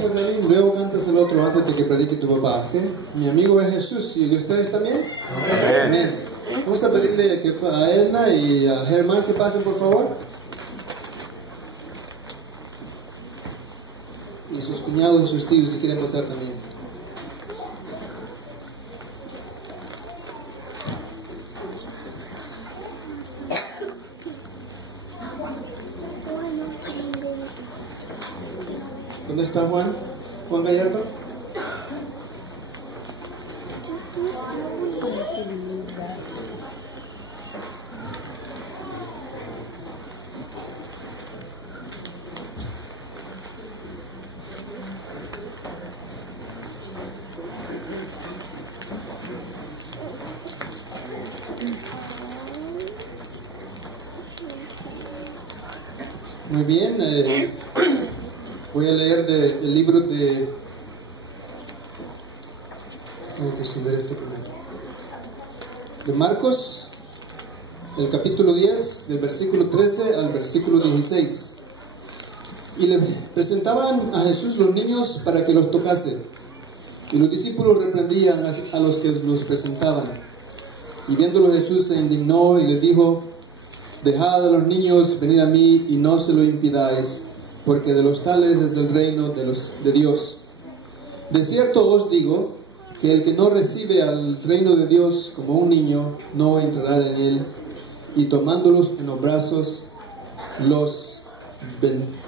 Gracias, David. Luego cantas el otro antes de que predique tu papá. ¿Okay? Mi amigo es Jesús. ¿Y el de ustedes también? Amén. Amén. Vamos a pedirle que a Edna y a Germán que pasen, por favor. Y sus cuñados y sus tíos, si quieren pasar también. ¿Dónde está Juan? ¿Juan Gallardo? Muy bien. Voy a leer el libro de... Tengo que subir esto primero. De Marcos, el capítulo 10, del versículo 13 al versículo 16. Y le presentaban a Jesús los niños para que los tocase. Y los discípulos reprendían a los que los presentaban. Y viéndolo Jesús se indignó y les dijo: Dejad a los niños venir a mí y no se lo impidáis, porque de los tales es el reino de Dios. De cierto os digo que el que no recibe al reino de Dios como un niño, no entrará en él. Y tomándolos en los brazos,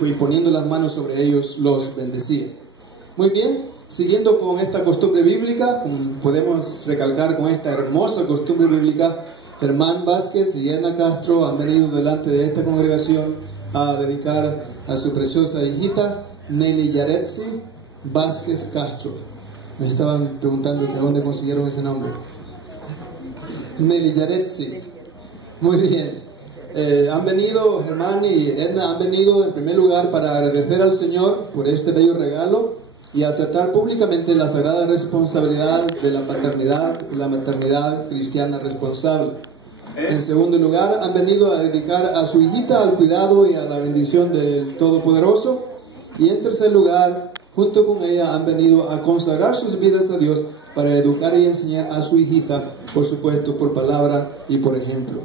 y poniendo las manos sobre ellos, los bendecía. Muy bien, siguiendo con esta costumbre bíblica, podemos recalcar con esta hermosa costumbre bíblica, Germán Vázquez y Edna Castro han venido delante de esta congregación a dedicar a su preciosa hijita Nelly Yaretsi Vázquez Castro. Me estaban preguntando de dónde consiguieron ese nombre. Nelly Yaretsi. Muy bien. Han venido, Germán y Edna han venido en primer lugar para agradecer al Señor por este bello regalo y aceptar públicamente la sagrada responsabilidad de la paternidad y la maternidad cristiana responsable. En segundo lugar, han venido a dedicar a su hijita al cuidado y a la bendición del Todopoderoso. Y en tercer lugar, junto con ella, han venido a consagrar sus vidas a Dios para educar y enseñar a su hijita, por supuesto, por palabra y por ejemplo.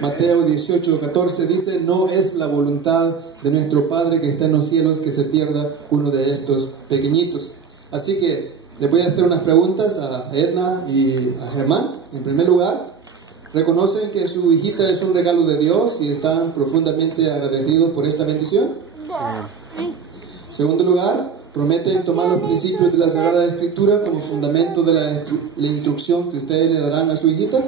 Mateo 18:14 dice: No es la voluntad de nuestro Padre que está en los cielos que se pierda uno de estos pequeñitos. Así que les voy a hacer unas preguntas a Edna y a Germán. En primer lugar, ¿reconocen que su hijita es un regalo de Dios y están profundamente agradecidos por esta bendición? En segundo lugar, ¿prometen tomar los principios de la Sagrada Escritura como fundamento de la instrucción que ustedes le darán a su hijita?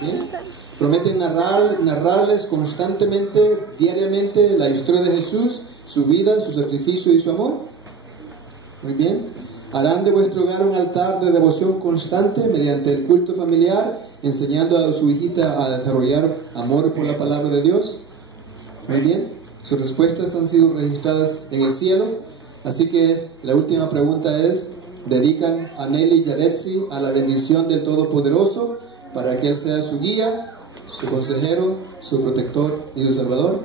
Bien. ¿Prometen narrarles constantemente, diariamente, la historia de Jesús, su vida, su sacrificio y su amor? Muy bien. ¿Harán de vuestro hogar un altar de devoción constante mediante el culto familiar, enseñando a su hijita a desarrollar amor por la palabra de Dios? Muy bien. Sus respuestas han sido registradas en el cielo. Así que la última pregunta es: ¿dedican a Nelly Yaretsi a la bendición del Todopoderoso para que Él sea su guía, su consejero, su protector y su salvador?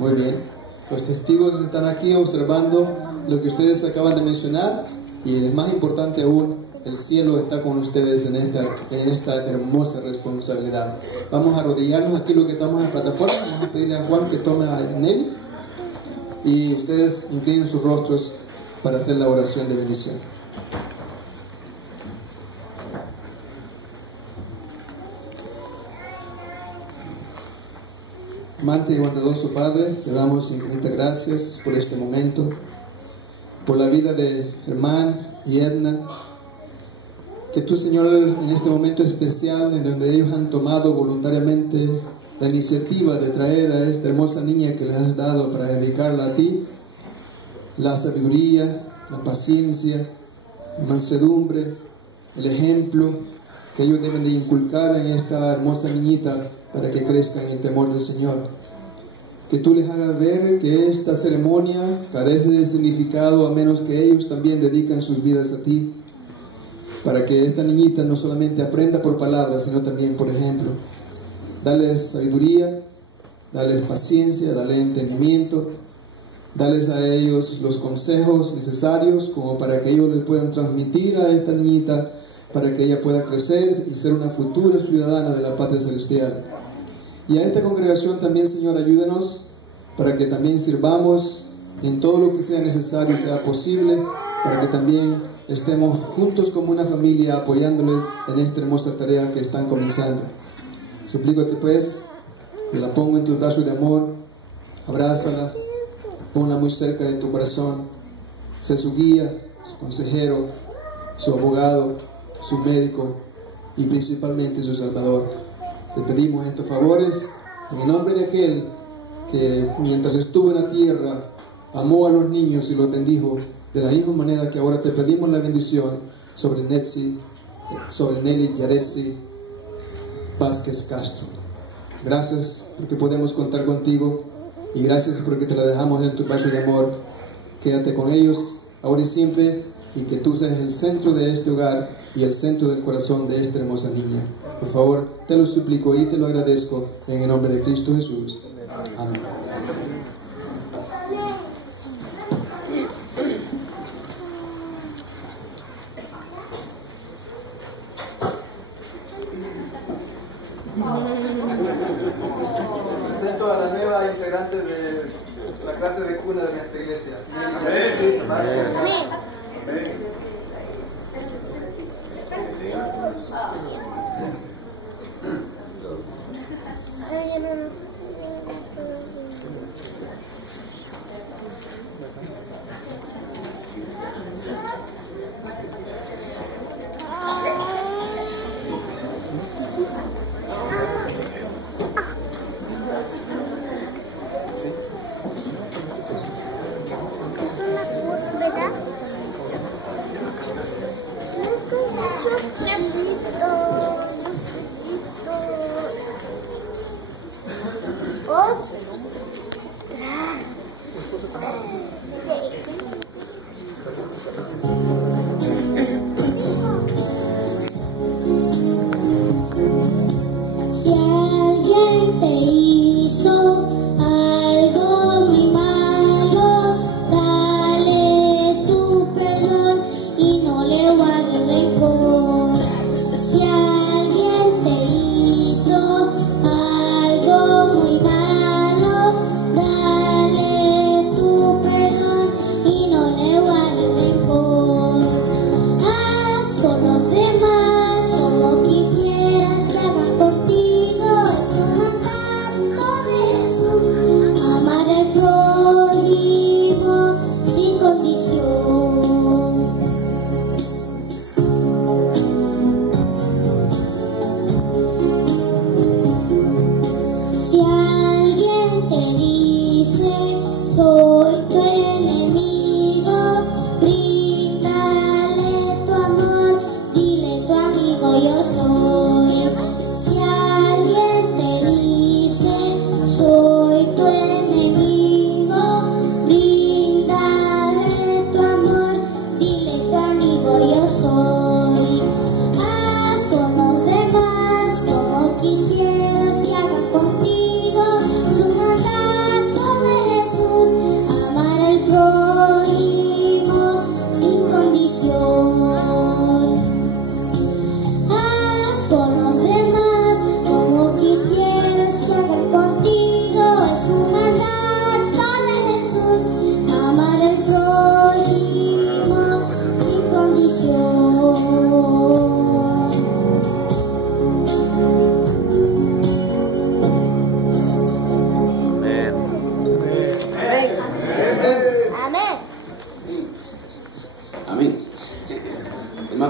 Muy bien. Los testigos están aquí observando lo que ustedes acaban de mencionar, y el más importante aún, el cielo está con ustedes en esta hermosa responsabilidad. Vamos a arrodillarnos aquí los que estamos en la plataforma. Vamos a pedirle a Juan que tome a Nelly y ustedes inclinen sus rostros para hacer la oración de bendición. Amante y bondadoso Padre, te damos infinitas gracias por este momento, por la vida de Germán y Edna. Que tú, Señor, en este momento especial en donde ellos han tomado voluntariamente la iniciativa de traer a esta hermosa niña que les has dado para dedicarla a ti, la sabiduría, la paciencia, la mansedumbre, el ejemplo que ellos deben de inculcar en esta hermosa niñita para que crezca en el temor del Señor. Que tú les hagas ver que esta ceremonia carece de significado a menos que ellos también dedican sus vidas a ti, para que esta niñita no solamente aprenda por palabras, sino también por ejemplo. Dales sabiduría, dales paciencia, dale entendimiento, Dales a ellos los consejos necesarios como para que ellos les puedan transmitir a esta niñita, para que ella pueda crecer y ser una futura ciudadana de la patria celestial. Y a esta congregación también, Señor, ayúdanos para que también sirvamos en todo lo que sea necesario, sea posible, para que también estemos juntos como una familia apoyándoles en esta hermosa tarea que están comenzando. Suplícote pues, que la pongo en tus brazos de amor, abrázala, ponla muy cerca de tu corazón, sé su guía, su consejero, su abogado, su médico y principalmente su salvador. Te pedimos estos favores en el nombre de aquel que mientras estuvo en la tierra amó a los niños y los bendijo, de la misma manera que ahora te pedimos la bendición sobre Netzi, sobre Nelly Yaresi Vázquez Castro. Gracias porque podemos contar contigo y gracias porque te la dejamos en tu paso de amor. Quédate con ellos ahora y siempre, y que tú seas el centro de este hogar y el centro del corazón de esta hermosa niña. Por favor, te lo suplico y te lo agradezco en el nombre de Cristo Jesús. Amén. Presento a la nueva integrante de la clase de cuna de nuestra iglesia. Amén.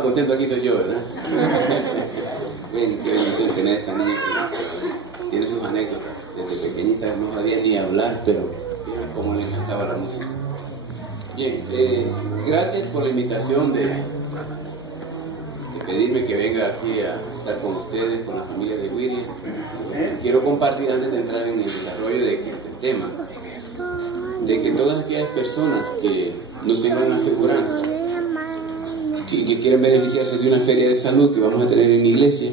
contento aquí soy yo, ¿verdad? Bien, qué bendición tener esta niña que tiene sus anécdotas. Desde pequeñita no sabía ni hablar, pero bien, cómo le encantaba la música. Bien, gracias por la invitación de pedirme que venga aquí a estar con ustedes, con la familia de William. Quiero compartir antes de entrar en el desarrollo de este tema, de que todas aquellas personas que no tengan aseguranza, que quieren beneficiarse de una feria de salud que vamos a tener en mi iglesia,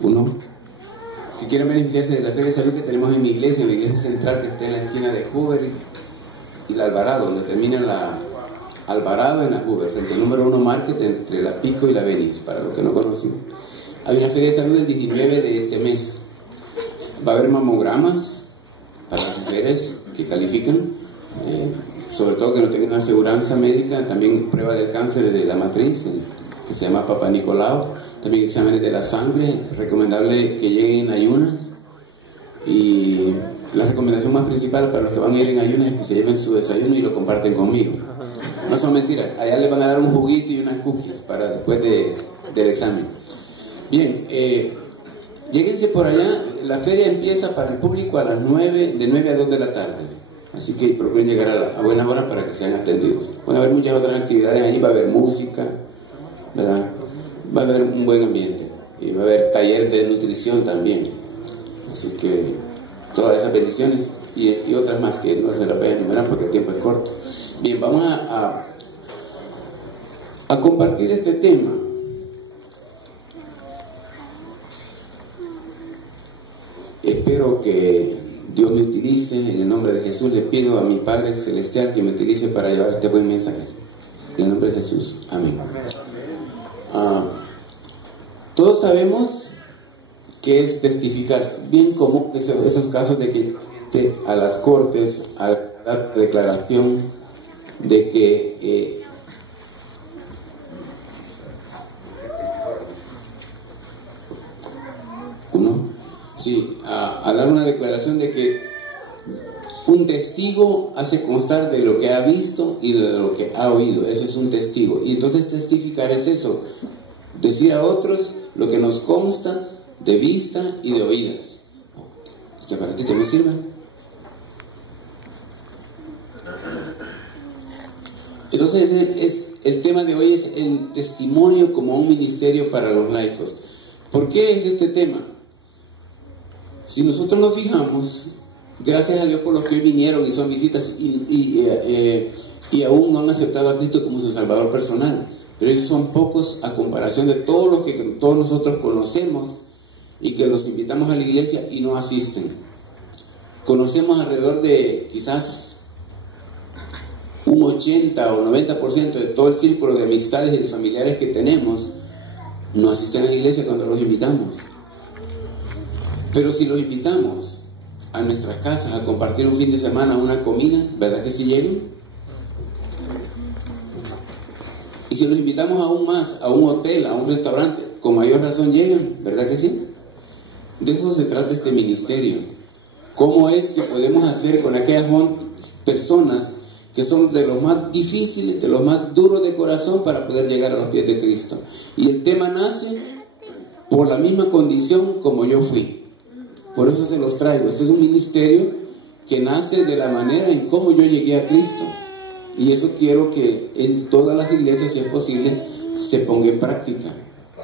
Uno. Que quieren beneficiarse de la Feria de Salud que tenemos en mi iglesia, en la iglesia central que está en la esquina de Hoover y la Alvarado, donde termina la Alvarado en la Hoover, frente al número 1 Market, entre la Pico y la Venice, para los que no conocen. Hay una Feria de Salud el 19 de este mes. Va a haber mamogramas para las mujeres que califican, sobre todo que no tengan una aseguranza médica, también prueba del cáncer de la matriz, que se llama Papa Nicolau, también exámenes de la sangre, recomendable que lleguen en ayunas, y la recomendación más principal para los que van a ir en ayunas es que se lleven su desayuno y lo comparten conmigo. No son mentiras, allá les van a dar un juguito y unas cookies para después del examen. Bien, lléguense por allá. La feria empieza para el público a las 9, de 9 a 2 de la tarde. Así que procuren llegar a buena hora para que sean atendidos. Van a haber muchas otras actividades allí, va a haber música, ¿verdad? Va a haber un buen ambiente. Y va a haber taller de nutrición también. Así que todas esas bendiciones y otras más que no se las voy a enumerar porque el tiempo es corto. Bien, vamos a compartir este tema. Espero que Dios me utilice. En el nombre de Jesús le pido a mi Padre Celestial que me utilice para llevar este buen mensaje. En el nombre de Jesús. Amén. Todos sabemos que es testificar. Bien común esos casos de que a las cortes a dar declaración de que a dar una declaración de que un testigo hace constar de lo que ha visto y de lo que ha oído. Ese es un testigo. Y entonces testificar es eso, decir a otros lo que nos consta de vista y de oídas. ¿Este aparatito me sirve? Entonces el tema de hoy es el testimonio como un ministerio para los laicos. ¿Por qué es este tema? Si nosotros nos fijamos, gracias a Dios por los que hoy vinieron y son visitas y aún no han aceptado a Cristo como su Salvador personal, pero ellos son pocos a comparación de todos los que todos nosotros conocemos y que los invitamos a la iglesia y no asisten. Conocemos alrededor de quizás un 80 o 90% de todo el círculo de amistades y de familiares que tenemos no asisten a la iglesia cuando los invitamos. Pero si los invitamos a nuestras casas a compartir un fin de semana una comida, ¿verdad que sí llegan? Y si los invitamos aún más a un hotel, a un restaurante, con mayor razón llegan, ¿verdad que sí? De eso se trata este ministerio. ¿Cómo es que podemos hacer con aquellas personas que son de los más difíciles, de los más duros de corazón para poder llegar a los pies de Cristo? Y el tema nace por la misma condición como yo fui. Por eso se los traigo. Este es un ministerio que nace de la manera en cómo yo llegué a Cristo. Y eso quiero que en todas las iglesias, si es posible, se ponga en práctica.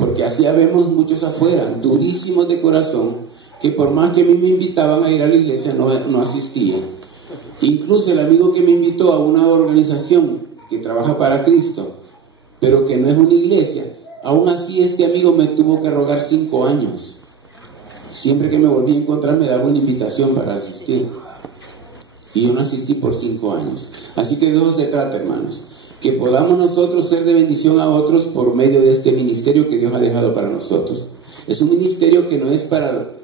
Porque así habemos muchos afuera, durísimos de corazón, que por más que a mí me invitaban a ir a la iglesia, no asistían. Incluso el amigo que me invitó a una organización que trabaja para Cristo, pero que no es una iglesia, aún así este amigo me tuvo que rogar 5 años. Siempre que me volví a encontrar me daba una invitación para asistir. Y yo no asistí por 5 años. Así que de eso se trata, hermanos. Que podamos nosotros ser de bendición a otros por medio de este ministerio que Dios ha dejado para nosotros. Es un ministerio que no es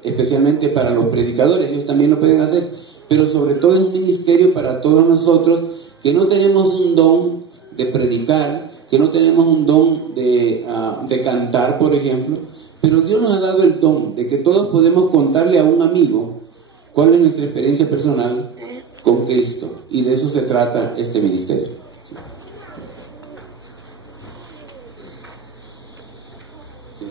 especialmente para los predicadores, ellos también lo pueden hacer, pero sobre todo es un ministerio para todos nosotros que no tenemos un don de predicar, que no tenemos un don de cantar, por ejemplo, pero Dios nos ha dado el don de que todos podemos contarle a un amigo cuál es nuestra experiencia personal con Cristo, y de eso se trata este ministerio. Sí. Sí.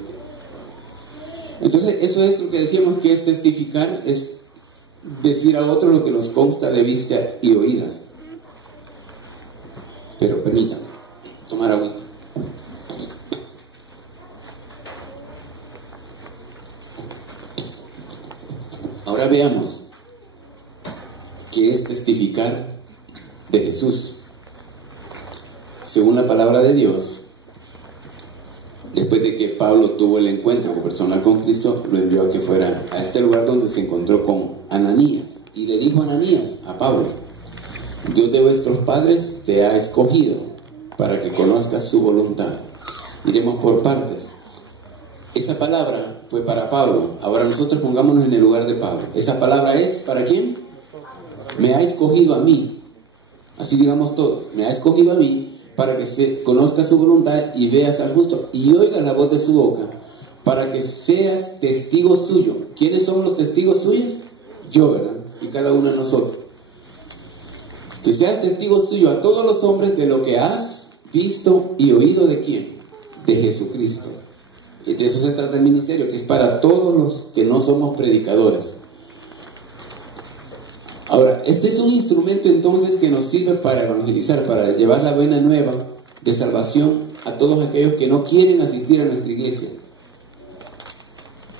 Entonces eso es lo que decíamos que es testificar, es decir a otro lo que nos consta de vista y oídas. Pero permítanme tomar agüita. Ahora veamos qué es testificar de Jesús. Según la palabra de Dios, después de que Pablo tuvo el encuentro personal con Cristo, lo envió a que fuera a este lugar donde se encontró con Ananías. Y le dijo a Ananías, a Pablo: Dios de vuestros padres te ha escogido para que conozcas su voluntad. Iremos por partes. Esa palabra fue para Pablo. Ahora nosotros pongámonos en el lugar de Pablo. Esa palabra es ¿para quién? Me ha escogido a mí. Así digamos todos. Me ha escogido a mí para que se conozca su voluntad y veas al justo y oigas la voz de su boca, para que seas testigo suyo. ¿Quiénes son los testigos suyos? Yo, ¿verdad? Y cada uno de nosotros. Que seas testigo suyo a todos los hombres de lo que has visto y oído. ¿De quién? De Jesucristo. De eso se trata el ministerio, que es para todos los que no somos predicadores. Ahora, este es un instrumento entonces que nos sirve para evangelizar, para llevar la buena nueva de salvación a todos aquellos que no quieren asistir a nuestra iglesia.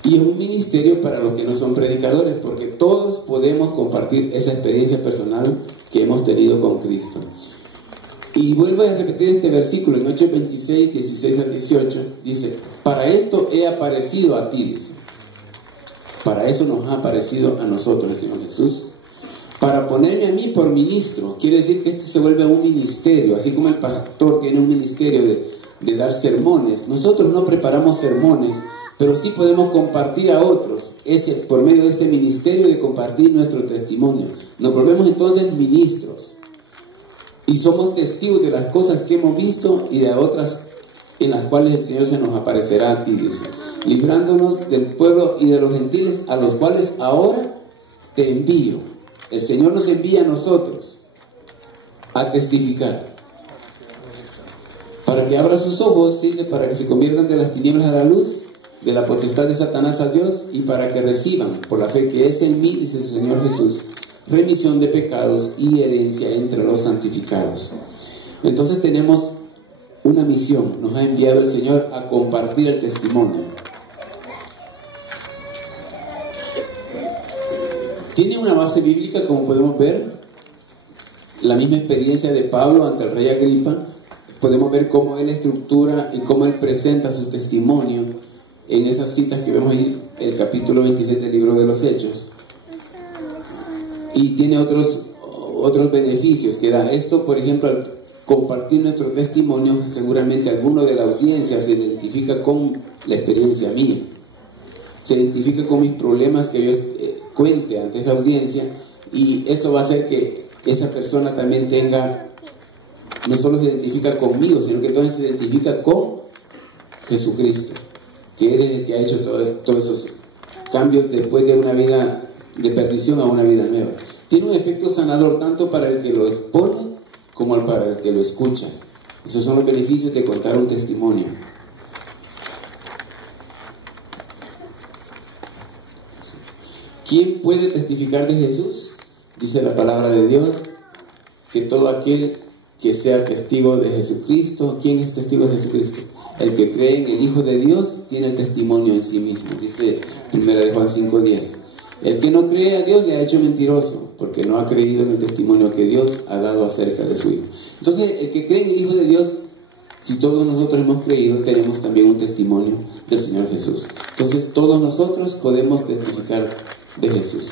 Y es un ministerio para los que no son predicadores, porque todos podemos compartir esa experiencia personal que hemos tenido con Cristo. Y vuelvo a repetir este versículo en Hechos 26, 16 al 18, dice: para esto he aparecido a ti, dice. Para eso nos ha aparecido a nosotros el Señor Jesús. Para ponerme a mí por ministro. Quiere decir que este se vuelve un ministerio, así como el pastor tiene un ministerio de dar sermones. Nosotros no preparamos sermones, pero sí podemos compartir a otros, por medio de este ministerio, de compartir nuestro testimonio. Nos volvemos entonces ministros y somos testigos de las cosas que hemos visto y de otras en las cuales el Señor se nos aparecerá a ti, dice, librándonos del pueblo y de los gentiles, a los cuales ahora te envío. El Señor nos envía a nosotros a testificar, para que abra sus ojos, dice, para que se conviertan de las tinieblas a la luz, de la potestad de Satanás a Dios, y para que reciban por la fe que es en mí, dice el Señor Jesús, remisión de pecados y herencia entre los santificados. Entonces tenemos una misión, nos ha enviado el Señor a compartir el testimonio. Tiene una base bíblica, como podemos ver, la misma experiencia de Pablo ante el rey Agripa. Podemos ver cómo él estructura y cómo él presenta su testimonio en esas citas que vemos ahí, el capítulo 27 del libro de los Hechos. Y tiene otros beneficios que da. Esto, por ejemplo, al compartir nuestro testimonio, seguramente alguno de la audiencia se identifica con la experiencia mía. Se identifica con mis problemas que yo cuente ante esa audiencia, y eso va a hacer que esa persona también tenga, no solo se identifica conmigo, sino que también se identifica con Jesucristo, que es el que ha hecho todos esos cambios después de una vida de perdición a una vida nueva. Tiene un efecto sanador tanto para el que lo expone como para el que lo escucha. Esos son los beneficios de contar un testimonio. ¿Quién puede testificar de Jesús? Dice la palabra de Dios que todo aquel que sea testigo de Jesucristo. ¿Quién es testigo de Jesucristo? El que cree en el Hijo de Dios tiene el testimonio en sí mismo. Dice 1 de Juan 5:10. El que no cree a Dios le ha hecho mentiroso, porque no ha creído en el testimonio que Dios ha dado acerca de su Hijo. Entonces, el que cree en el Hijo de Dios, si todos nosotros hemos creído, tenemos también un testimonio del Señor Jesús. Entonces, todos nosotros podemos testificar de Jesús.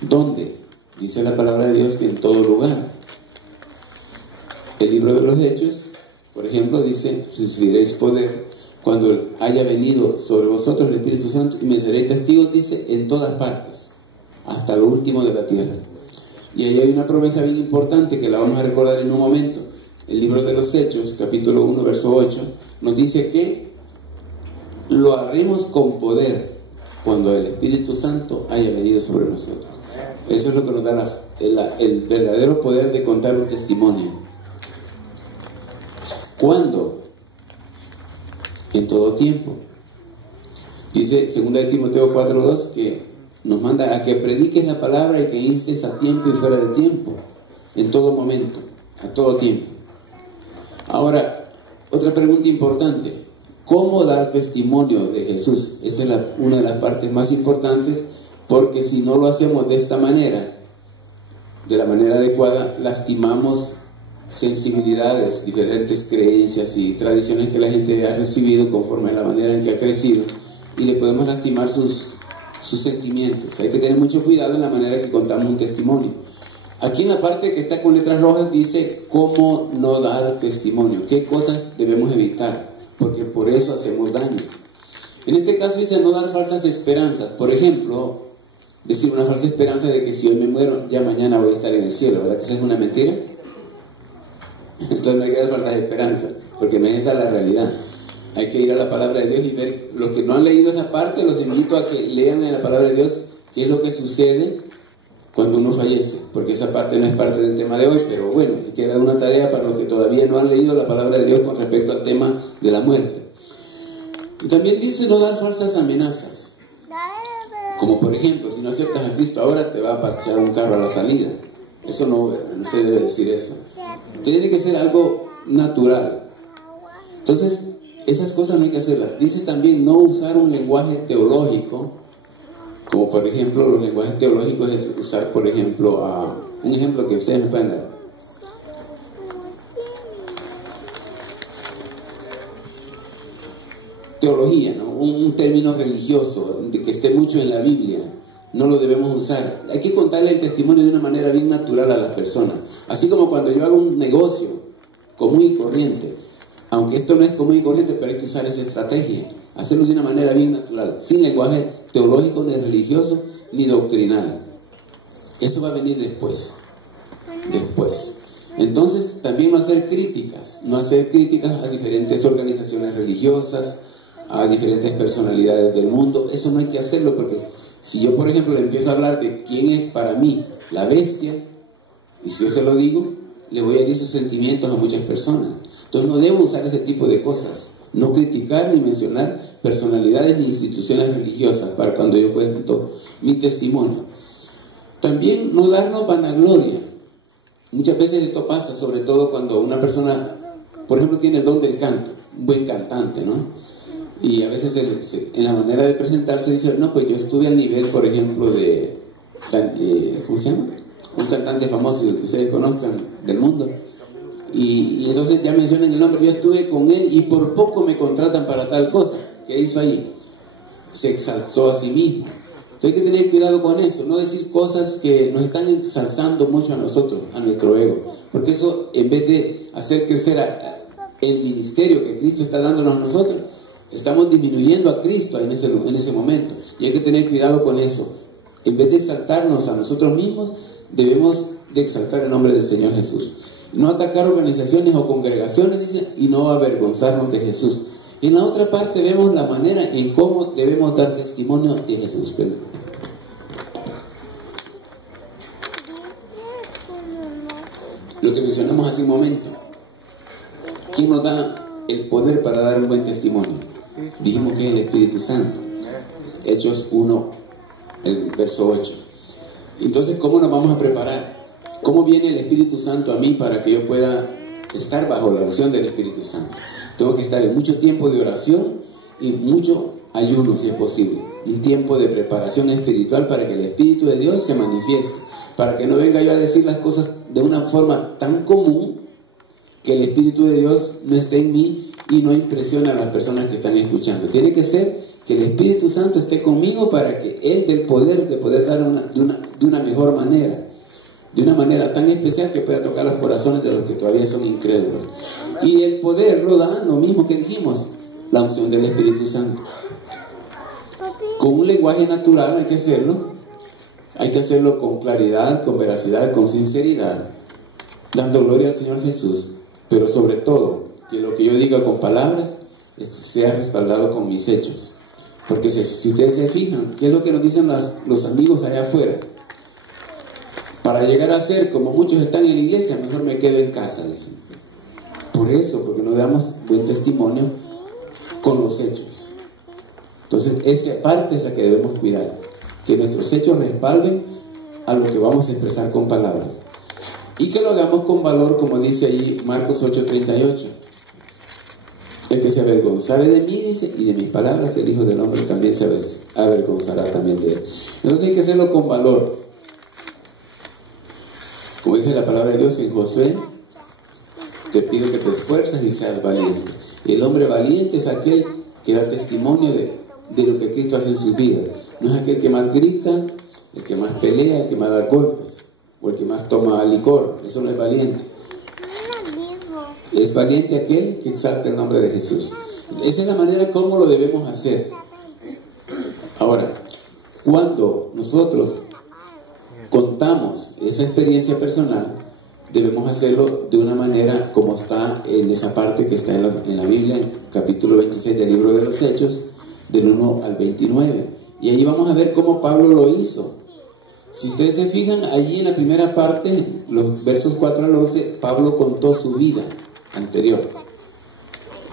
¿Dónde? Dice la palabra de Dios que en todo lugar. El libro de los Hechos, por ejemplo, dice: recibiréis poder cuando haya venido sobre vosotros el Espíritu Santo, y me seréis testigos, dice, en todas partes, hasta lo último de la tierra. Y ahí hay una promesa bien importante que la vamos a recordar en un momento. El libro de los Hechos, capítulo 1, verso 8, nos dice que lo haremos con poder cuando el Espíritu Santo haya venido sobre nosotros. Eso es lo que nos da el verdadero poder de contar un testimonio. ¿Cuándo? En todo tiempo. Dice 2 de Timoteo 4:2 que nos manda a que prediques la palabra y que instes a tiempo y fuera de tiempo, en todo momento, a todo tiempo. Ahora, otra pregunta importante: ¿cómo dar testimonio de Jesús? Esta es una de las partes más importantes, porque si no lo hacemos de esta manera, de la manera adecuada, lastimamos sensibilidades, diferentes creencias y tradiciones que la gente ha recibido conforme a la manera en que ha crecido, y le podemos lastimar sus sentimientos. Hay que tener mucho cuidado en la manera que contamos un testimonio. Aquí en la parte que está con letras rojas dice cómo no dar testimonio, qué cosas debemos evitar, porque por eso hacemos daño. En este caso dice no dar falsas esperanzas. Por ejemplo, decir una falsa esperanza de que si hoy me muero, ya mañana voy a estar en el cielo, ¿verdad que esa es una mentira? Entonces no hay que dar falsas esperanzas, porque no es esa la realidad. Hay que ir a la palabra de Dios y ver. Los que no han leído esa parte, los invito a que lean en la palabra de Dios qué es lo que sucede cuando uno fallece, porque esa parte no es parte del tema de hoy, pero bueno, queda una tarea para los que todavía no han leído la palabra de Dios con respecto al tema de la muerte. Y también dice no dar falsas amenazas, como por ejemplo, si no aceptas a Cristo ahora te va a parchar un carro a la salida. Eso no se debe decir eso. Tiene que ser algo natural. Entonces, esas cosas no hay que hacerlas. Dice también no usar un lenguaje teológico, como por ejemplo los lenguajes teológicos es usar, por ejemplo, un ejemplo que ustedes me pueden dar. Teología, ¿no? Un término religioso que esté mucho en la Biblia, no lo debemos usar. Hay que contarle el testimonio de una manera bien natural a las personas. Así como cuando yo hago un negocio común y corriente, aunque esto no es común y corriente, pero hay que usar esa estrategia, hacerlo de una manera bien natural, sin lenguaje teológico, ni religioso, ni doctrinal. Eso va a venir después. Entonces, también no hacer críticas a diferentes organizaciones religiosas, a diferentes personalidades del mundo. Eso no hay que hacerlo, porque si yo, por ejemplo, le empiezo a hablar de quién es para mí la bestia, y si yo se lo digo, le voy a herir sus sentimientos a muchas personas. Entonces no debo usar ese tipo de cosas, no criticar ni mencionar personalidades ni instituciones religiosas para cuando yo cuento mi testimonio. También no darnos vanagloria. Muchas veces esto pasa, sobre todo cuando una persona, por ejemplo, tiene el don del canto, un buen cantante, ¿no? Y a veces en la manera de presentarse dice, no, pues yo estuve al nivel, por ejemplo, ¿cómo se llama? Un cantante famoso que ustedes conozcan del mundo. Y entonces ya mencionan el nombre, yo estuve con él y por poco me contratan para tal cosa. ¿Qué hizo allí? Se exaltó a sí mismo. Entonces hay que tener cuidado con eso, no decir cosas que nos están ensalzando mucho a nosotros, a nuestro ego, porque eso, en vez de hacer crecer el ministerio que Cristo está dándonos a nosotros, estamos disminuyendo a Cristo en ese momento, y hay que tener cuidado con eso. En vez de exaltarnos a nosotros mismos, debemos de exaltar el nombre del Señor Jesús. No atacar organizaciones o congregaciones, dice, y no avergonzarnos de Jesús. Y en la otra parte vemos la manera en cómo debemos dar testimonio de Jesús. Lo que mencionamos hace un momento, ¿quién nos da el poder para dar un buen testimonio? Dijimos que es el Espíritu Santo. Hechos 1, el verso 8. Entonces, ¿cómo nos vamos a preparar? ¿Cómo viene el Espíritu Santo a mí para que yo pueda estar bajo la unción del Espíritu Santo? Tengo que estar en mucho tiempo de oración y mucho ayuno, si es posible. Un tiempo de preparación espiritual para que el Espíritu de Dios se manifieste. Para que no venga yo a decir las cosas de una forma tan común que el Espíritu de Dios no esté en mí y no impresione a las personas que están escuchando. Tiene que ser que el Espíritu Santo esté conmigo para que Él dé el poder de poder dar de una mejor manera. De una manera tan especial que pueda tocar los corazones de los que todavía son incrédulos. Y el poder lo da lo mismo que dijimos, la unción del Espíritu Santo. Con un lenguaje natural hay que hacerlo. Hay que hacerlo con claridad, con veracidad, con sinceridad, dando gloria al Señor Jesús. Pero sobre todo, que lo que yo diga con palabras sea respaldado con mis hechos. Porque si ustedes se fijan, ¿qué es lo que nos dicen los amigos allá afuera? Para llegar a ser como muchos están en la iglesia, mejor me quedo en casa, dicen. Por eso, porque no damos buen testimonio con los hechos. Entonces, esa parte es la que debemos cuidar. Que nuestros hechos respalden a lo que vamos a expresar con palabras. Y que lo hagamos con valor, como dice allí Marcos 8:38. El que se avergonzare de mí, dice, y de mis palabras, el Hijo del Hombre también se avergonzará también de él. Entonces hay que hacerlo con valor. Como dice la palabra de Dios en Josué te pido que te esfuerces y seas valiente. El hombre valiente es aquel que da testimonio de lo que Cristo hace en su vida. No es aquel que más grita, el que más pelea, el que más da golpes, o el que más toma licor. Eso no es valiente. Es valiente aquel que exalta el nombre de Jesús. Esa es la manera como lo debemos hacer. Ahora, cuando nosotros contamos esa experiencia personal, debemos hacerlo de una manera como está en esa parte que está en la Biblia, en capítulo 26 del libro de los Hechos, del 1 al 29. Y allí vamos a ver cómo Pablo lo hizo. Si ustedes se fijan, allí en la primera parte, los versos 4 al 11, Pablo contó su vida anterior,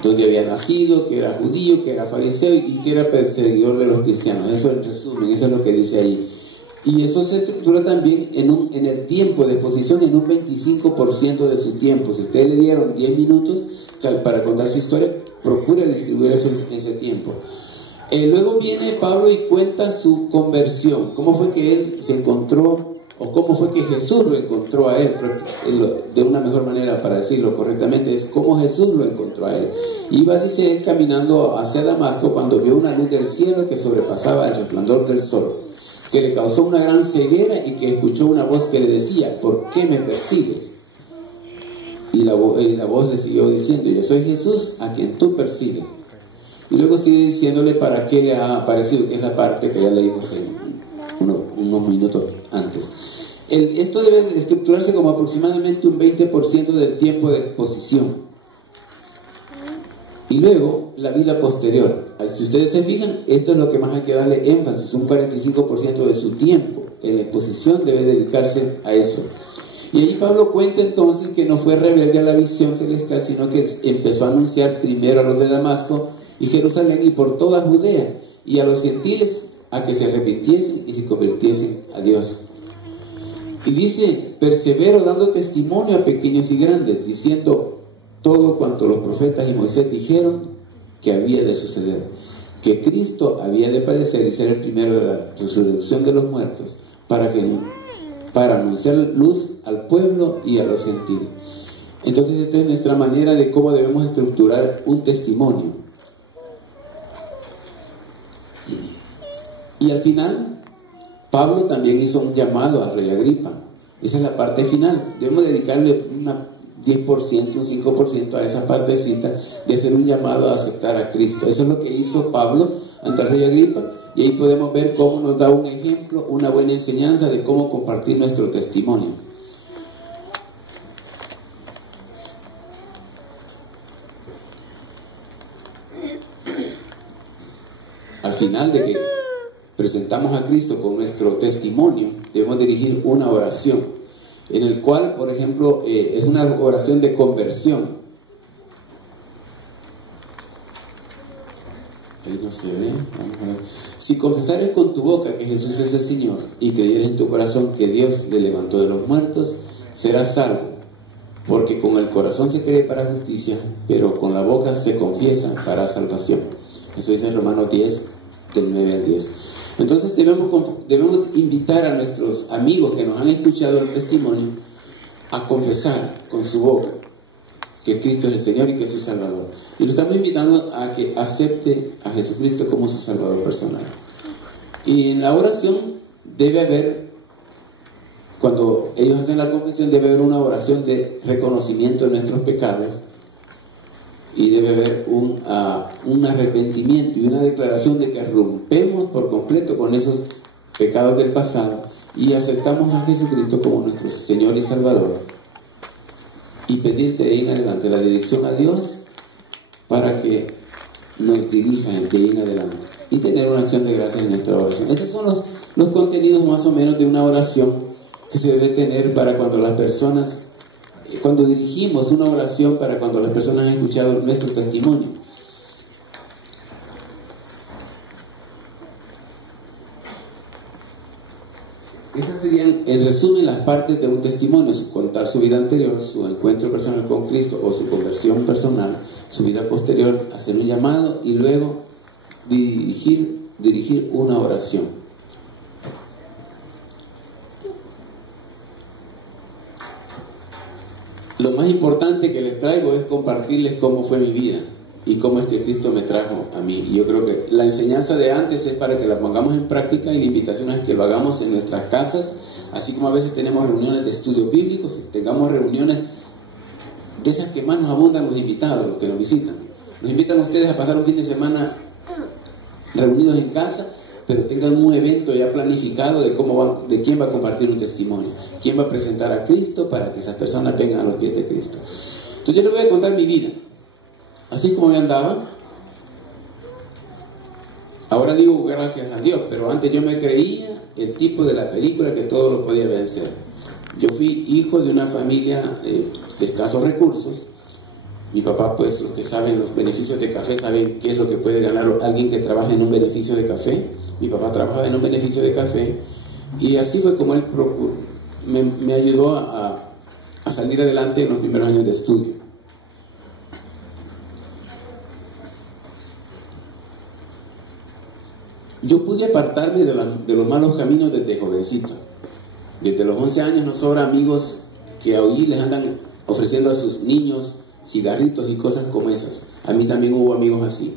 donde había nacido, que era judío, que era fariseo y que era perseguidor de los cristianos. Eso en resumen, eso es lo que dice ahí. Y eso se estructura también en el tiempo de exposición, en un 25% de su tiempo. Si ustedes le dieron 10 minutos para contar su historia, procura distribuir eso en ese tiempo. Luego viene Pablo y cuenta su conversión, cómo fue que él se encontró, o cómo fue que Jesús lo encontró a él. De una mejor manera para decirlo correctamente es cómo Jesús lo encontró a él. Iba, dice él, caminando hacia Damasco cuando vio una luz del cielo que sobrepasaba el resplandor del sol, que le causó una gran ceguera, y que escuchó una voz que le decía: ¿por qué me persigues? Y la voz le siguió diciendo: yo soy Jesús a quien tú persigues. Y luego sigue diciéndole para qué le ha aparecido, que es la parte que ya leímos unos minutos antes. Esto debe estructurarse como aproximadamente un 20% del tiempo de exposición. Y luego la vida posterior. Si ustedes se fijan, esto es lo que más hay que darle énfasis. Un 45% de su tiempo en la exposición debe dedicarse a eso. Y ahí Pablo cuenta entonces que no fue rebelde a la visión celestial, sino que empezó a anunciar primero a los de Damasco y Jerusalén y por toda Judea, y a los gentiles a que se arrepintiesen y se convirtiesen a Dios. Y dice: persevero dando testimonio a pequeños y grandes, diciendo todo cuanto los profetas y Moisés dijeron que había de suceder, que Cristo había de padecer y ser el primero de la resurrección de los muertos, para anunciar luz al pueblo y a los gentiles. Entonces esta es nuestra manera de cómo debemos estructurar un testimonio. Y al final, Pablo también hizo un llamado al rey Agripa. Esa es la parte final. Debemos dedicarle un 10%, un 5% a esa partecita de hacer un llamado a aceptar a Cristo. Eso es lo que hizo Pablo ante el rey Agripa. Y ahí podemos ver cómo nos da un ejemplo, una buena enseñanza de cómo compartir nuestro testimonio. Al final de que presentamos a Cristo con nuestro testimonio, debemos dirigir una oración, en el cual, por ejemplo, es una oración de conversión. Ahí no se ve. Vamos a ver. Si confesares con tu boca que Jesús es el Señor y creyeres en tu corazón que Dios le levantó de los muertos, serás salvo, porque con el corazón se cree para justicia, pero con la boca se confiesa para salvación. Eso dice en Romanos 10, del 9 al 10. Entonces debemos invitar a nuestros amigos que nos han escuchado el testimonio a confesar con su boca que Cristo es el Señor y que es su Salvador. Y lo estamos invitando a que acepte a Jesucristo como su Salvador personal. Y en la oración debe haber, cuando ellos hacen la confesión, debe haber una oración de reconocimiento de nuestros pecados, y debe haber un arrepentimiento y una declaración de que rompemos por completo con esos pecados del pasado y aceptamos a Jesucristo como nuestro Señor y Salvador, y pedir de ahí en adelante la dirección a Dios para que nos dirija de ahí en adelante, y tener una acción de gracias en nuestra oración. Esos son los contenidos más o menos de una oración que se debe tener para cuando dirigimos una oración, para cuando las personas han escuchado nuestro testimonio. Esas serían, en resumen, las partes de un testimonio: contar su vida anterior, su encuentro personal con Cristo o su conversión personal, su vida posterior, hacer un llamado y luego dirigir una oración. lo más importante que les traigo es compartirles cómo fue mi vida y cómo es que Cristo me trajo a mí. Y yo creo que la enseñanza de antes es para que la pongamos en práctica, y la invitación es que lo hagamos en nuestras casas, así como a veces tenemos reuniones de estudios bíblicos, y tengamos reuniones de esas que más nos abundan los invitados, los que nos visitan. Nos invitan a ustedes a pasar un fin de semana reunidos en casa, pero tengan un evento ya planificado de quién va a compartir un testimonio, quién va a presentar a Cristo para que esas personas vengan a los pies de Cristo. Entonces yo les voy a contar mi vida, así como yo andaba. Ahora digo gracias a Dios, pero antes yo me creía el tipo de la película que todo lo podía vencer. Yo fui hijo de una familia de escasos recursos. Mi papá, pues los que saben los beneficios de café saben qué es lo que puede ganar alguien que trabaja en un beneficio de café. Mi papá trabajaba en un beneficio de café, y así fue como él me ayudó a salir adelante en los primeros años de estudio. Yo pude apartarme de los malos caminos desde jovencito. Desde los 11 años nos sobra amigos que hoy les andan ofreciendo a sus niños cigarritos y cosas como esas. A mí también hubo amigos así.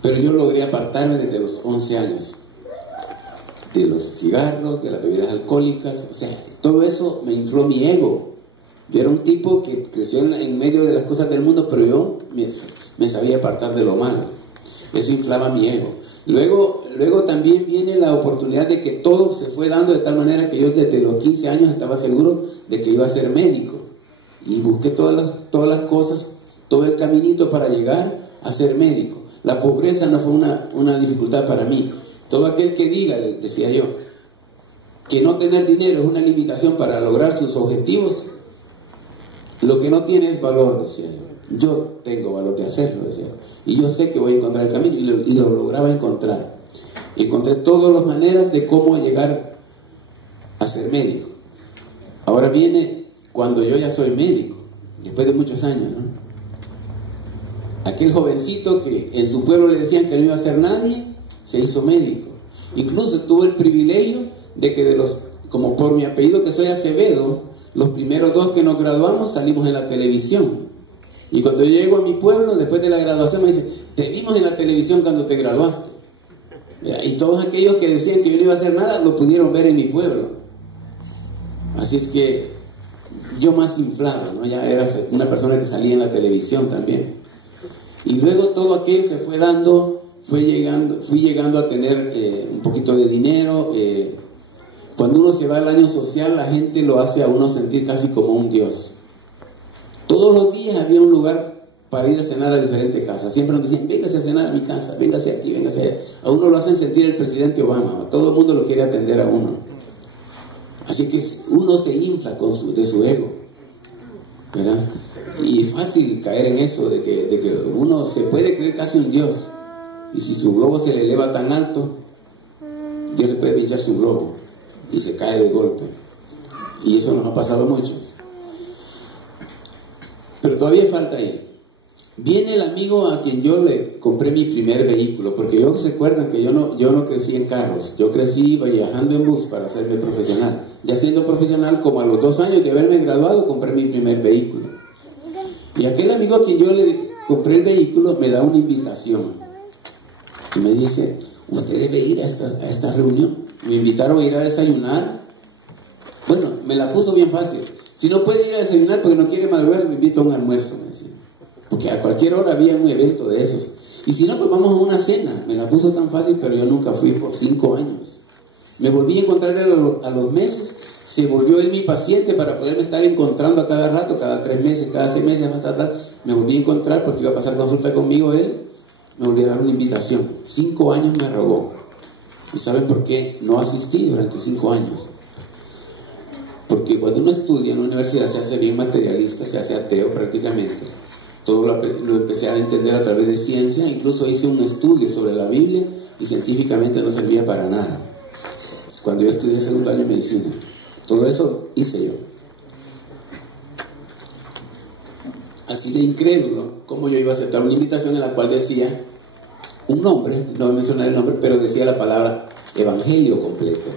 Pero yo logré apartarme desde los 11 años de los cigarros, de las bebidas alcohólicas. O sea, todo eso me infló mi ego. Yo era un tipo que creció en medio de las cosas del mundo, pero yo me sabía apartar de lo malo. Eso inflaba mi ego. Luego también viene la oportunidad de que todo se fue dando de tal manera que yo desde los 15 años estaba seguro de que iba a ser médico. Y busqué todas las cosas, todo el caminito para llegar a ser médico. La pobreza no fue una dificultad para mí. Todo aquel que diga, decía yo, que no tener dinero es una limitación para lograr sus objetivos, lo que no tiene es valor, decía yo. Yo tengo valor de hacerlo, decía yo. Y yo sé que voy a encontrar el camino, y lo lograba encontrar. Encontré todas las maneras de cómo llegar a ser médico. Ahora viene cuando yo ya soy médico, después de muchos años, ¿no? Aquel jovencito que en su pueblo le decían que no iba a ser nadie, se hizo médico. Incluso tuve el privilegio de que como por mi apellido que soy Acevedo, los primeros 2 que nos graduamos salimos en la televisión. Y cuando yo llego a mi pueblo, después de la graduación, me dicen, te vimos en la televisión cuando te graduaste. Y todos aquellos que decían que yo no iba a hacer nada, lo pudieron ver en mi pueblo. Así es que yo más inflado, ¿no? Ya era una persona que salía en la televisión también. Y luego todo aquello se fue dando, fui llegando a tener un poquito de dinero. Cuando uno se va al año social, la gente lo hace a uno sentir casi como un dios. Todos los días había un lugar para ir a cenar a diferentes casas. Siempre nos decían, véngase a cenar a mi casa, véngase aquí, véngase allá. A uno lo hacen sentir el presidente Obama, todo el mundo lo quiere atender a uno. Así que uno se infla de su ego, ¿verdad? Y es fácil caer en eso, de que uno se puede creer casi un dios. Y si su globo se le eleva tan alto, Dios le puede pinchar su globo y se cae de golpe. Y eso nos ha pasado a muchos. Pero todavía falta ahí. Viene el amigo a quien yo le compré mi primer vehículo, porque ellos recuerdan que yo no crecí en carros, yo crecí viajando en bus para hacerme profesional. Ya siendo profesional, como a los 2 años de haberme graduado, compré mi primer vehículo. Y aquel amigo a quien yo le compré el vehículo me da una invitación y me dice, usted debe ir a esta reunión. Me invitaron a ir a desayunar. Bueno, me la puso bien fácil. Si no puede ir a desayunar porque no quiere madrugar, me invito a un almuerzo, me decía. Porque a cualquier hora había un evento de esos. Y si no, pues vamos a una cena. Me la puso tan fácil, pero yo nunca fui por 5 años. Me volví a encontrar a los meses. Se volvió él mi paciente para poderme estar encontrando a cada rato, cada 3 meses, cada 6 meses, me volví a encontrar porque iba a pasar consulta conmigo él. Me volvió a dar una invitación. 5 años me rogó. ¿Y saben por qué no asistí durante 5 años? Porque cuando uno estudia en la universidad se hace bien materialista, se hace ateo prácticamente. Todo lo empecé a entender a través de ciencia. Incluso hice un estudio sobre la Biblia y científicamente no servía para nada. Cuando yo estudié 2º año de medicina, todo eso hice yo. Así de incrédulo, como yo iba a aceptar una invitación en la cual decía un nombre, no voy a mencionar el nombre, pero decía la palabra evangelio completo.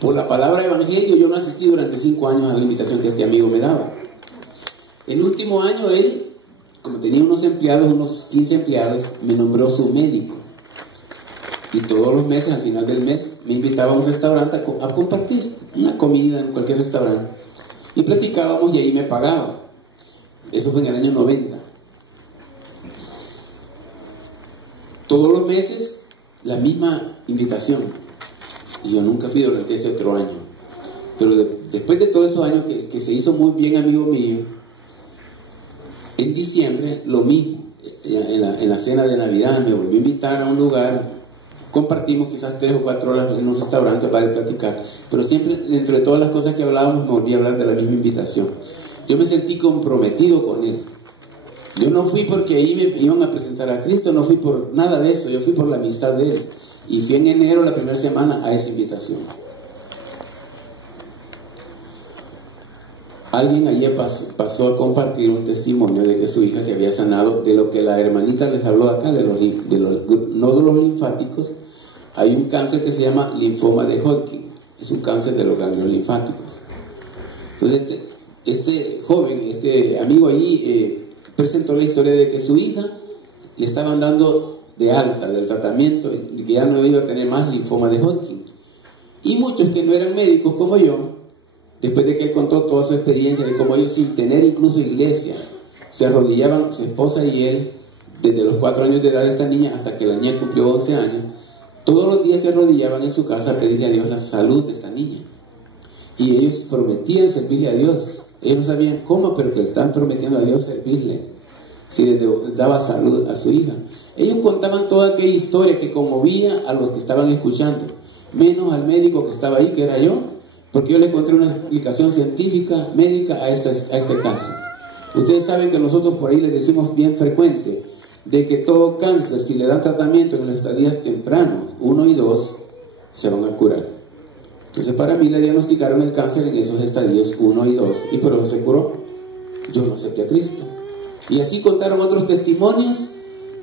Por la palabra evangelio yo no asistí durante 5 años a la invitación que este amigo me daba. El último año él, como tenía unos empleados, unos 15 empleados, me nombró su médico. Y todos los meses, al final del mes, me invitaba a un restaurante a compartir una comida en cualquier restaurante. Y platicábamos y ahí me pagaba. Eso fue en el año 90. Todos los meses, la misma invitación. Y yo nunca fui durante ese otro año. Pero después de todos esos años que se hizo muy bien amigo mío, en diciembre, lo mismo. En la cena de Navidad me volvió a invitar a un lugar. Compartimos quizás 3 o 4 horas en un restaurante para platicar, pero siempre dentro de todas las cosas que hablábamos me volví a hablar de la misma invitación. Yo me sentí comprometido con él. Yo no fui porque ahí me iban a presentar a Cristo, no fui por nada de eso, yo fui por la amistad de él. Y fui en enero, la primera semana, a esa invitación. Alguien ayer pasó a compartir un testimonio de que su hija se había sanado de lo que la hermanita les habló acá, de los nódulos linfáticos. Hay un cáncer que se llama linfoma de Hodgkin, es un cáncer de los ganglios linfáticos. Entonces este joven, este amigo allí presentó la historia de que su hija le estaban dando de alta del tratamiento y que ya no iba a tener más linfoma de Hodgkin. Y muchos que no eran médicos como yo, después de que él contó toda su experiencia de cómo ellos, sin tener incluso iglesia, se arrodillaban, su esposa y él, desde los 4 años de edad de esta niña hasta que la niña cumplió 11 años, todos los días se arrodillaban en su casa a pedirle a Dios la salud de esta niña. Y ellos prometían servirle a Dios. Ellos no sabían cómo, pero que le estaban prometiendo a Dios servirle, si les daba salud a su hija. Ellos contaban toda aquella historia que conmovía a los que estaban escuchando, menos al médico que estaba ahí, que era yo, porque yo le encontré una explicación científica, médica a este caso. Ustedes saben que nosotros por ahí les decimos bien frecuente de que todo cáncer, si le dan tratamiento en los estadios tempranos, 1 y 2, se van a curar. Entonces para mí le diagnosticaron el cáncer en esos estadios 1 y 2, y por eso se curó. Yo no acepté a Cristo. Y así contaron otros testimonios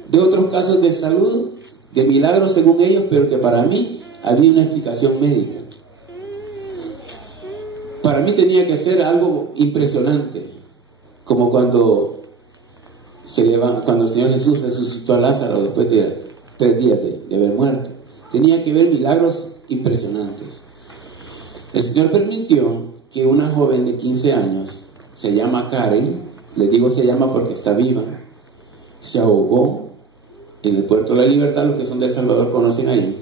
de otros casos de salud, de milagros según ellos, pero que para mí había una explicación médica. Para mí tenía que ser algo impresionante, como cuando el Señor Jesús resucitó a Lázaro después de 3 días de haber muerto. Tenía que ver milagros impresionantes. El Señor permitió que una joven de 15 años, se llama Karen, les digo se llama porque está viva, se ahogó en el Puerto de la Libertad. Los que son de El Salvador conocen ahí.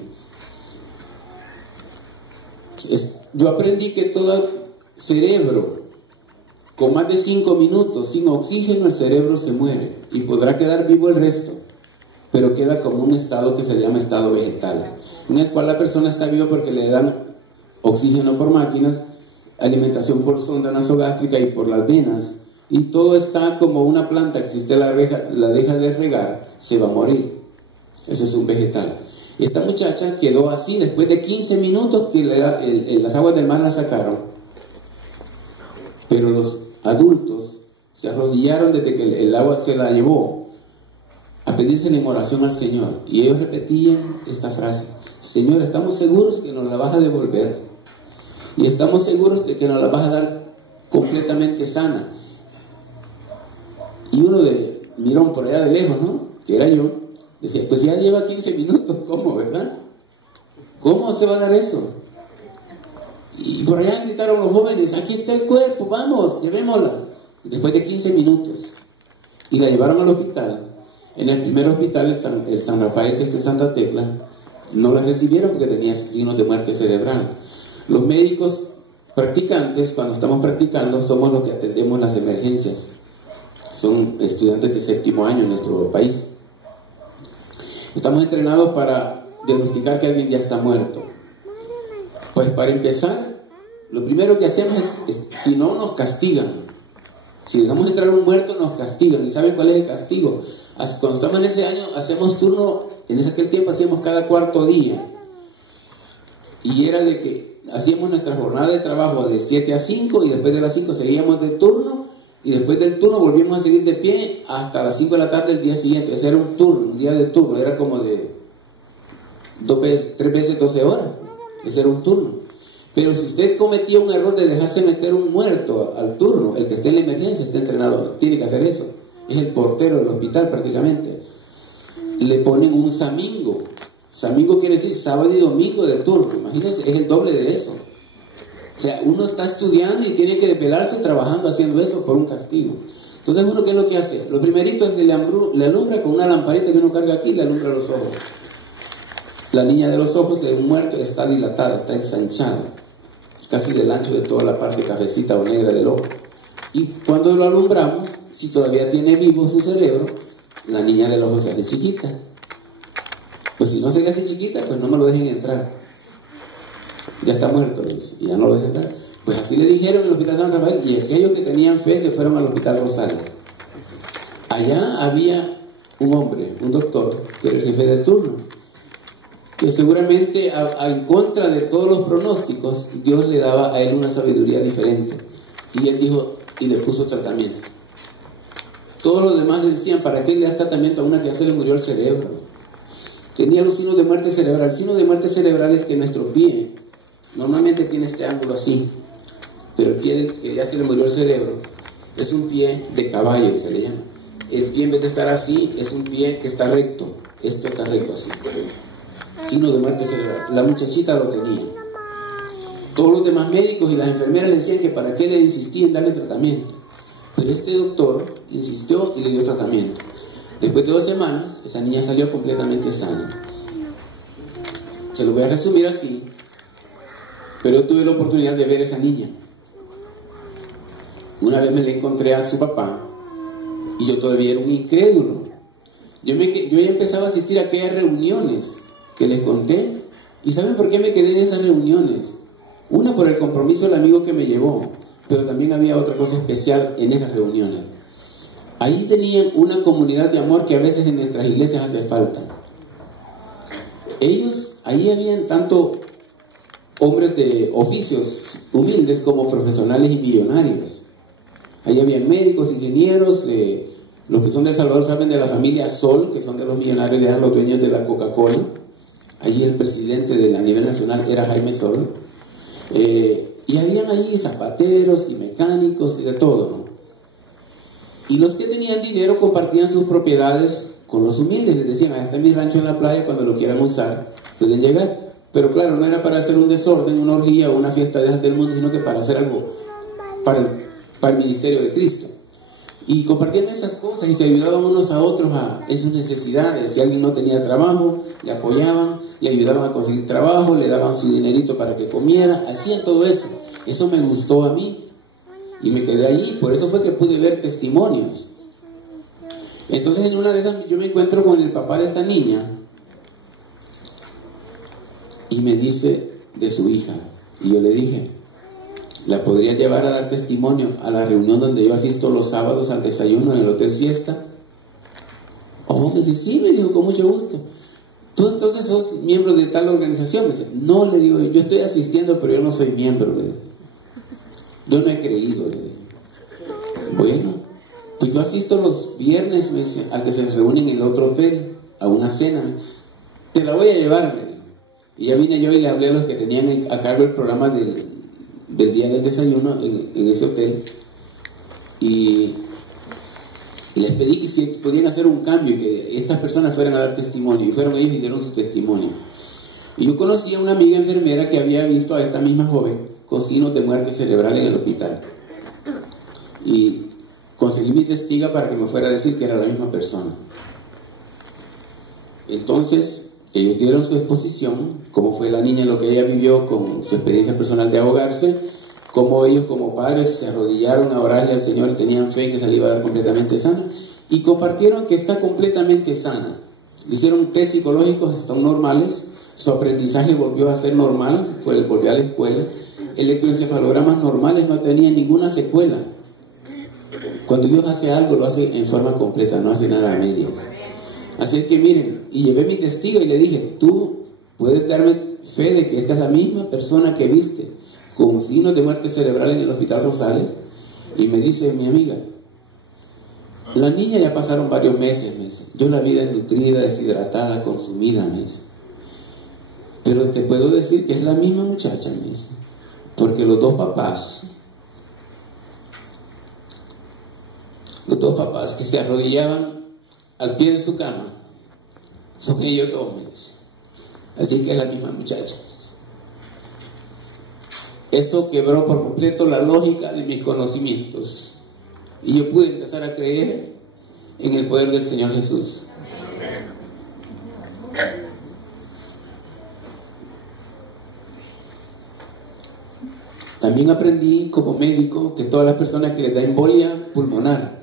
Yo aprendí que todo cerebro con más de 5 minutos sin oxígeno, el cerebro se muere y podrá quedar vivo el resto, pero queda como un estado que se llama estado vegetal, en el cual la persona está viva porque le dan oxígeno por máquinas, alimentación por sonda nasogástrica y por las venas, y todo está como una planta que si usted la deja de regar, se va a morir. Eso es un vegetal. Esta muchacha quedó así después de 15 minutos que las aguas del mar la sacaron. Pero los adultos se arrodillaron desde que el agua se la llevó a pedírsele en oración al Señor. Y ellos repetían esta frase: Señor, estamos seguros que nos la vas a devolver. Y estamos seguros de que nos la vas a dar completamente sana. Y uno de mirón por allá de lejos, ¿no? Que era yo. Decía, pues ya lleva 15 minutos, ¿cómo, verdad? ¿Cómo se va a dar eso? Y por allá gritaron los jóvenes, aquí está el cuerpo, vamos, llevémosla. Después de 15 minutos. Y la llevaron al hospital. En el primer hospital, el San Rafael, que está en Santa Tecla, no la recibieron porque tenía signos de muerte cerebral. Los médicos practicantes, cuando estamos practicando, somos los que atendemos las emergencias. Son estudiantes de 7º año en nuestro país. Estamos entrenados para diagnosticar que alguien ya está muerto. Pues para empezar, lo primero que hacemos es si no nos castigan. Si dejamos entrar a un muerto, nos castigan. ¿Y saben cuál es el castigo? Cuando estamos en ese año, hacemos turno, en aquel tiempo hacíamos cada 4 día. Y era de que hacíamos nuestra jornada de trabajo de 7 a 5 y después de las 5 seguíamos de turno y después del turno volvíamos a seguir de pie hasta las 5 de la tarde del día siguiente. Ese era un turno, un día de turno, era como de 3 veces 12 horas. Ese era un turno. Pero si usted cometió un error de dejarse meter un muerto al turno, el que esté en la emergencia está entrenado, tiene que hacer eso. Es el portero del hospital prácticamente. Le ponen un samingo. Samingo quiere decir sábado y domingo de turno. Imagínense, es el doble de eso. O sea, uno está estudiando y tiene que desvelarse trabajando haciendo eso por un castigo. Entonces uno, ¿qué es lo que hace? Lo primerito es que le alumbra con una lamparita que uno carga aquí, le alumbra los ojos. La niña de los ojos de un muerto está dilatada, está ensanchada, casi del ancho de toda la parte cafecita o negra del ojo. Y cuando lo alumbramos, si todavía tiene vivo su cerebro, la niña del ojo se hace chiquita. Pues si no se le hace chiquita, pues no me lo dejen entrar. Ya está muerto, le dice, y ya no lo dejen entrar. Pues así le dijeron en el Hospital San Rafael, y aquellos que tenían fe se fueron al Hospital Rosales. Allá había un hombre, un doctor, que era el jefe de turno, que seguramente en contra de todos los pronósticos, Dios le daba a él una sabiduría diferente. Y él dijo, y le puso tratamiento. Todos los demás le decían, ¿para qué le das tratamiento a una que ya se le murió el cerebro? Tenía los signos de muerte cerebral. El signo de muerte cerebral es que nuestro pie normalmente tiene este ángulo así, pero el pie que ya se le murió el cerebro es un pie de caballo, se le llama. El pie, en vez de estar así, es un pie que está recto. Esto está recto así. Signo de muerte cerebral. La muchachita lo tenía. Todos los demás médicos y las enfermeras le decían que para qué le insistía en darle tratamiento. Pero este doctor insistió y le dio tratamiento. Después de 2 semanas, esa niña salió completamente sana. Se lo voy a resumir así, pero yo tuve la oportunidad de ver a esa niña. Una vez me la encontré a su papá y yo todavía era un incrédulo. Yo ya empezaba a asistir a aquellas reuniones que les conté. ¿Y saben por qué me quedé en esas reuniones? Una, por el compromiso del amigo que me llevó, pero también había otra cosa especial en esas reuniones. Ahí tenían una comunidad de amor que a veces en nuestras iglesias hace falta. Ahí habían tanto hombres de oficios humildes como profesionales y millonarios. Ahí habían médicos, ingenieros, los que son de El Salvador saben de la familia Sol, que son de los millonarios, eran los dueños de la Coca-Cola. Allí el presidente a nivel nacional era Jaime Sol. Y habían allí zapateros y mecánicos y de todo, ¿no? Y los que tenían dinero compartían sus propiedades con los humildes. Les decían, allá está mi rancho en la playa, cuando lo quieran usar, pueden llegar. Pero claro, no era para hacer un desorden, una orgía o una fiesta de esas del mundo, sino que para hacer algo para el ministerio de Cristo. Y compartían esas cosas y se ayudaban unos a otros en sus necesidades. Si alguien no tenía trabajo, le apoyaban, le ayudaban a conseguir trabajo, le daban su dinerito para que comiera, hacían todo eso. Eso me gustó a mí y me quedé allí. Por eso fue que pude ver testimonios. Entonces en una de esas yo me encuentro con el papá de esta niña y me dice de su hija. Y yo le dije, ¿la podría llevar a dar testimonio a la reunión donde yo asisto los sábados al desayuno en el Hotel Siesta? Oh, me dice, sí, me dijo, con mucho gusto. ¿Tú entonces sos miembro de tal organización? Me dice, no, le digo, yo estoy asistiendo, pero yo no soy miembro. Le digo. Yo no he creído, le digo. Bueno, pues yo asisto los viernes, me dice, al que se reúnen en el otro hotel, a una cena. Te la voy a llevar, me dijo. Y ya vine yo y le hablé a los que tenían a cargo el programa del día del desayuno en ese hotel y les pedí que si podían hacer un cambio, que estas personas fueran a dar testimonio, y fueron ellos y dieron su testimonio. Y yo conocí a una amiga enfermera que había visto a esta misma joven con signos de muerte cerebral en el hospital y conseguí mi testiga para que me fuera a decir que era la misma persona. Entonces ellos dieron su exposición, cómo fue la niña, lo que ella vivió con su experiencia personal de ahogarse, cómo ellos como padres se arrodillaron a orarle al Señor y tenían fe que se le iba a dar completamente sana, y compartieron que está completamente sana. Le hicieron test psicológicos, están normales, su aprendizaje volvió a ser normal, volvió a la escuela, electroencefalogramas normales, no tenía ninguna secuela. Cuando Dios hace algo, lo hace en forma completa, no hace nada a medias. Así que miren, y llevé mi testigo y le dije, tú puedes darme fe de que esta es la misma persona que viste con signos de muerte cerebral en el Hospital Rosales. Y me dice mi amiga, la niña ya pasaron varios meses, me dice. Yo la vi desnutrida, deshidratada, consumida, me dice. Pero te puedo decir que es la misma muchacha, me dice. porque los dos papás que se arrodillaban al pie de su cama, son ellos hombres. Así que es la misma muchacha. Eso quebró por completo la lógica de mis conocimientos. Y yo pude empezar a creer en el poder del Señor Jesús. También aprendí como médico que todas las personas que les da embolia pulmonar,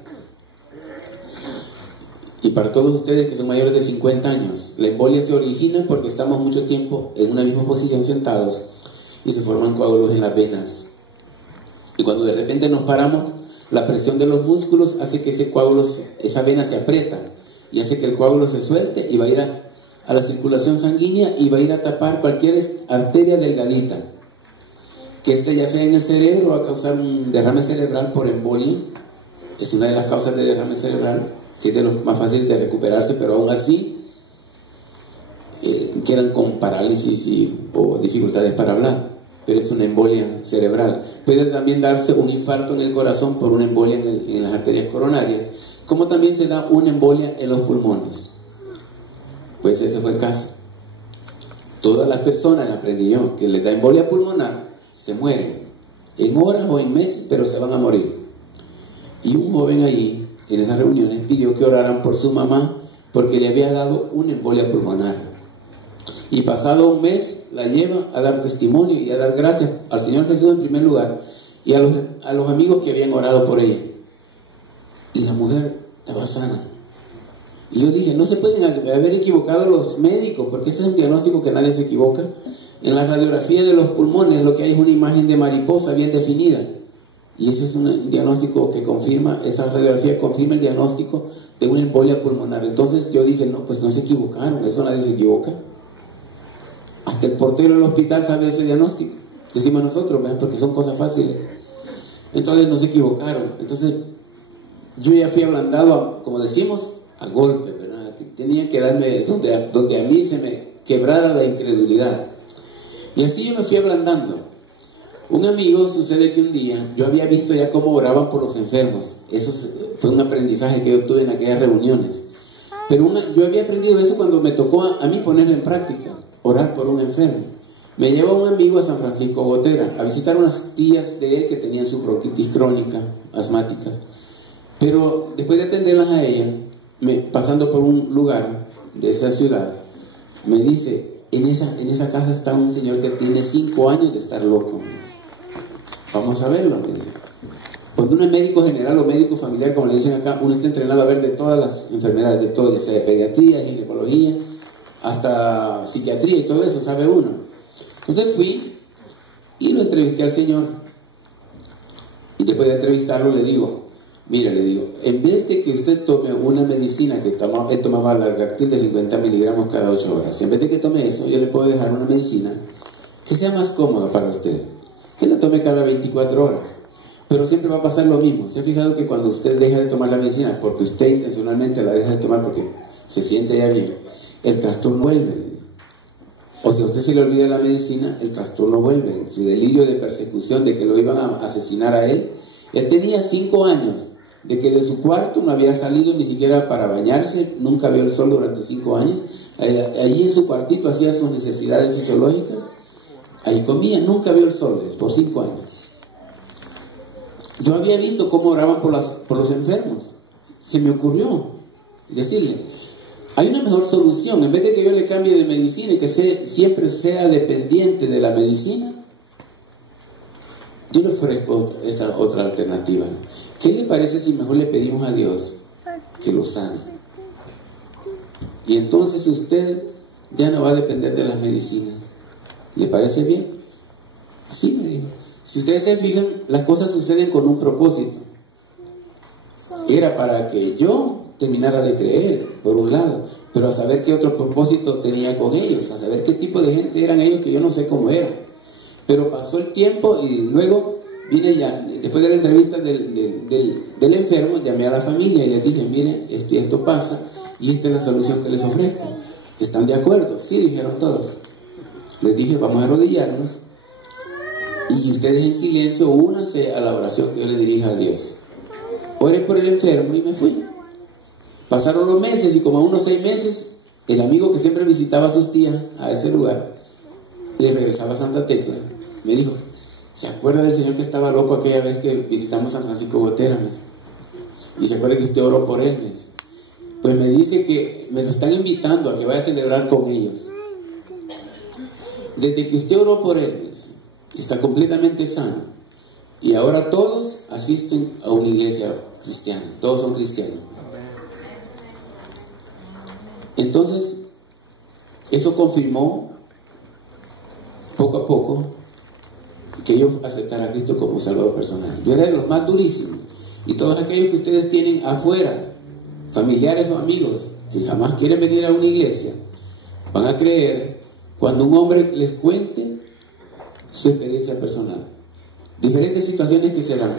y para todos ustedes que son mayores de 50 años, la embolia se origina porque estamos mucho tiempo en una misma posición sentados y se forman coágulos en las venas. Y cuando de repente nos paramos, la presión de los músculos hace que ese coágulo, esa vena se aprieta y hace que el coágulo se suelte y va a ir a la circulación sanguínea y va a ir a tapar cualquier arteria delgadita. Que ya sea en el cerebro, va a causar un derrame cerebral por embolia. Es una de las causas de derrame cerebral, que es de los más fáciles de recuperarse, pero aún así quedan con parálisis o dificultades para hablar. Pero es una embolia cerebral. Puede también darse un infarto en el corazón por una embolia en las arterias coronarias, como también se da una embolia en los pulmones. Pues ese fue el caso. Todas las personas, aprendí yo, que les da embolia pulmonar, se mueren en horas o en meses, pero se van a morir. Y un joven allí, en esas reuniones, pidió que oraran por su mamá porque le había dado una embolia pulmonar. Y pasado un mes la lleva a dar testimonio y a dar gracias al Señor Jesús en primer lugar y a los amigos que habían orado por ella. Y la mujer estaba sana. Y yo dije, no se pueden haber equivocado los médicos, porque ese es un diagnóstico que nadie se equivoca. En la radiografía de los pulmones lo que hay es una imagen de mariposa bien definida. Y ese es un diagnóstico que confirma, esa radiografía confirma el diagnóstico de una embolia pulmonar. Entonces yo dije, no, pues no se equivocaron, eso nadie se equivoca. Hasta el portero del hospital sabe ese diagnóstico. Decimos nosotros, ¿verdad? Porque son cosas fáciles. Entonces no se equivocaron. Entonces yo ya fui ablandado, como decimos, a golpe, ¿verdad? Que tenía que darme donde a mí se me quebrara la incredulidad. Y así yo me fui ablandando. Un amigo, sucede que un día yo había visto ya cómo oraban por los enfermos. Eso fue un aprendizaje que yo tuve en aquellas reuniones. Pero yo había aprendido eso cuando me tocó a mí ponerlo en práctica, orar por un enfermo. Me llevó un amigo a San Francisco Gotera a visitar unas tías de él que tenían su bronquitis crónica, asmáticas. Pero después de atenderlas a ella, pasando por un lugar de esa ciudad, me dice, en esa casa está un señor que tiene 5 años de estar loco. Vamos a verlo, me dice. Cuando uno es médico general o médico familiar, como le dicen acá, uno está entrenado a ver de todas las enfermedades, de todo, ya sea de pediatría, ginecología, hasta psiquiatría y todo eso, sabe uno. Entonces fui y lo entrevisté al señor. Y después de entrevistarlo le digo, mire, le digo, en vez de que usted tome una medicina que él tomaba Largactil de 50 miligramos cada 8 horas, en vez de que tome eso, yo le puedo dejar una medicina que sea más cómoda para usted, que la tome cada 24 horas. Pero siempre va a pasar lo mismo. ¿Se ha fijado que cuando usted deja de tomar la medicina, porque usted intencionalmente la deja de tomar porque se siente ya bien, el trastorno vuelve? O si a usted se le olvida la medicina, el trastorno vuelve. Su delirio de persecución, de que lo iban a asesinar a él. Él tenía 5 años de que de su cuarto no había salido ni siquiera para bañarse, nunca vio el sol durante 5 años. Allí en su cuartito hacía sus necesidades fisiológicas, ahí comía, nunca vio el sol por 5 años. Yo había visto cómo oraban por los enfermos. Se me ocurrió decirle, hay una mejor solución. En vez de que yo le cambie de medicina y que siempre sea dependiente de la medicina, yo le ofrezco esta otra alternativa. ¿Qué le parece si mejor le pedimos a Dios que lo sane? Y entonces usted ya no va a depender de las medicinas. ¿Le parece bien? Sí, me dijo. Si ustedes se fijan, las cosas suceden con un propósito. Era para que yo terminara de creer, por un lado, pero a saber qué otro propósito tenía con ellos, a saber qué tipo de gente eran ellos, que yo no sé cómo eran. Pero pasó el tiempo y luego vine ya, después de la entrevista del enfermo, llamé a la familia y les dije, miren, esto pasa y esta es la solución que les ofrezco. ¿Están de acuerdo? Sí, dijeron todos. Les dije, vamos a arrodillarnos Y ustedes en silencio, únanse a la oración que yo le dirija a Dios. Oré por el enfermo y me fui. Pasaron los meses y como a unos 6 meses, el amigo que siempre visitaba a sus tías a ese lugar, y regresaba a Santa Tecla, me dijo, ¿se acuerda del señor que estaba loco aquella vez que visitamos San Francisco Gotera? Me dice, y se acuerda que usted oró por él. Me dice, pues me dice que me lo están invitando a que vaya a celebrar con ellos. Desde que usted oró por él, me dice, está completamente sano. Y ahora todos asisten a una iglesia cristiana, todos son cristianos. Entonces, eso confirmó poco a poco que yo aceptara a Cristo como Salvador personal. Yo era de los más durísimos. Y todos aquellos que ustedes tienen afuera, familiares o amigos, que jamás quieren venir a una iglesia, van a creer cuando un hombre les cuente su experiencia personal. Diferentes situaciones que se dan.